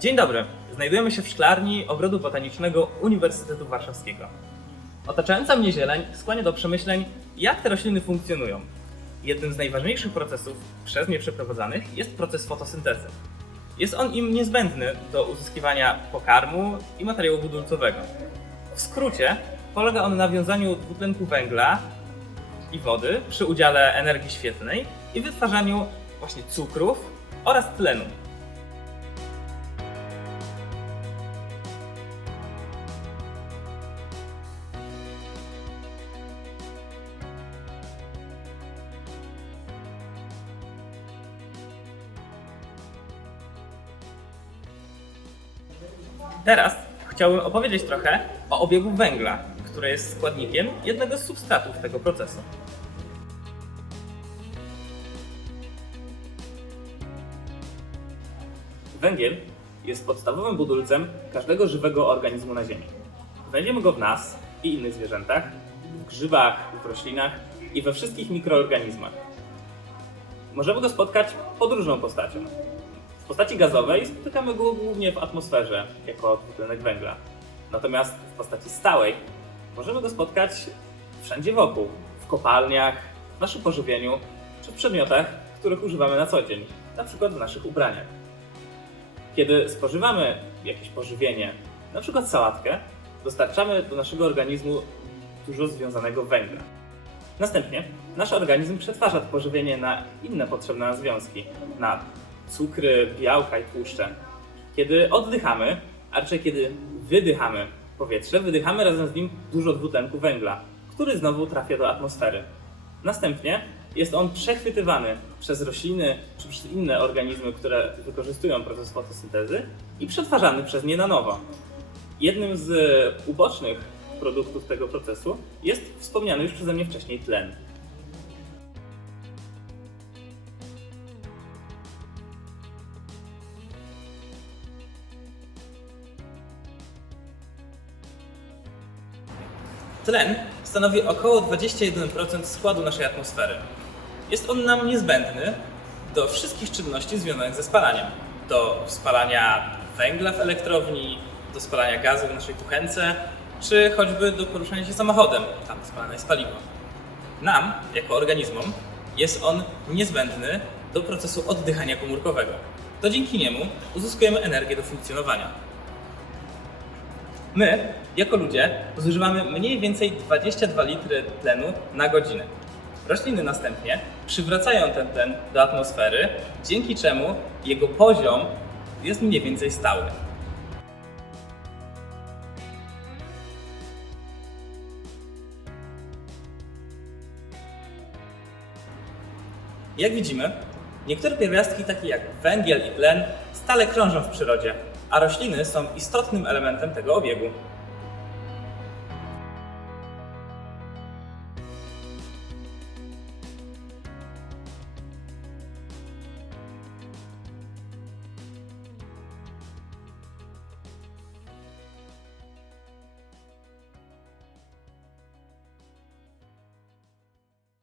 Dzień dobry. Znajdujemy się w szklarni Ogrodu Botanicznego Uniwersytetu Warszawskiego. Otaczająca mnie zieleń skłania do przemyśleń, jak te rośliny funkcjonują. Jednym z najważniejszych procesów przez nie przeprowadzanych jest proces fotosyntezy. Jest on im niezbędny do uzyskiwania pokarmu i materiału budulcowego. W skrócie, polega on na wiązaniu dwutlenku węgla i wody przy udziale energii świetlnej i wytwarzaniu właśnie cukrów oraz tlenu. Teraz chciałbym opowiedzieć trochę o obiegu węgla, który jest składnikiem jednego z substratów tego procesu. Węgiel jest podstawowym budulcem każdego żywego organizmu na Ziemi. Znajdziemy go w nas i innych zwierzętach, w grzybach, w roślinach i we wszystkich mikroorganizmach. Możemy go spotkać podróżną postacią. W postaci gazowej spotykamy go głównie w atmosferze jako dwutlenek węgla. Natomiast w postaci stałej możemy go spotkać wszędzie wokół. W kopalniach, w naszym pożywieniu czy w przedmiotach, których używamy na co dzień, na przykład w naszych ubraniach. Kiedy spożywamy jakieś pożywienie, na przykład sałatkę, dostarczamy do naszego organizmu dużo związanego węgla. Następnie nasz organizm przetwarza to pożywienie na inne potrzebne nam związki, na cukry, białka i tłuszcze. Kiedy oddychamy, a raczej kiedy wydychamy powietrze, wydychamy razem z nim dużo dwutlenku węgla, który znowu trafia do atmosfery. Następnie jest on przechwytywany przez rośliny czy przez inne organizmy, które wykorzystują proces fotosyntezy i przetwarzany przez nie na nowo. Jednym z ubocznych produktów tego procesu jest wspomniany już przeze mnie wcześniej tlen. Tlen stanowi około 21% składu naszej atmosfery. Jest on nam niezbędny do wszystkich czynności związanych ze spalaniem. Do spalania węgla w elektrowni, do spalania gazu w naszej kuchence, czy choćby do poruszania się samochodem, tam spalane jest paliwo. Nam, jako organizmom, jest on niezbędny do procesu oddychania komórkowego. To dzięki niemu uzyskujemy energię do funkcjonowania. My, jako ludzie, zużywamy mniej więcej 22 litry tlenu na godzinę. Rośliny następnie przywracają ten tlen do atmosfery, dzięki czemu jego poziom jest mniej więcej stały. Jak widzimy, niektóre pierwiastki takie jak węgiel i tlen stale krążą w przyrodzie, a rośliny są istotnym elementem tego obiegu.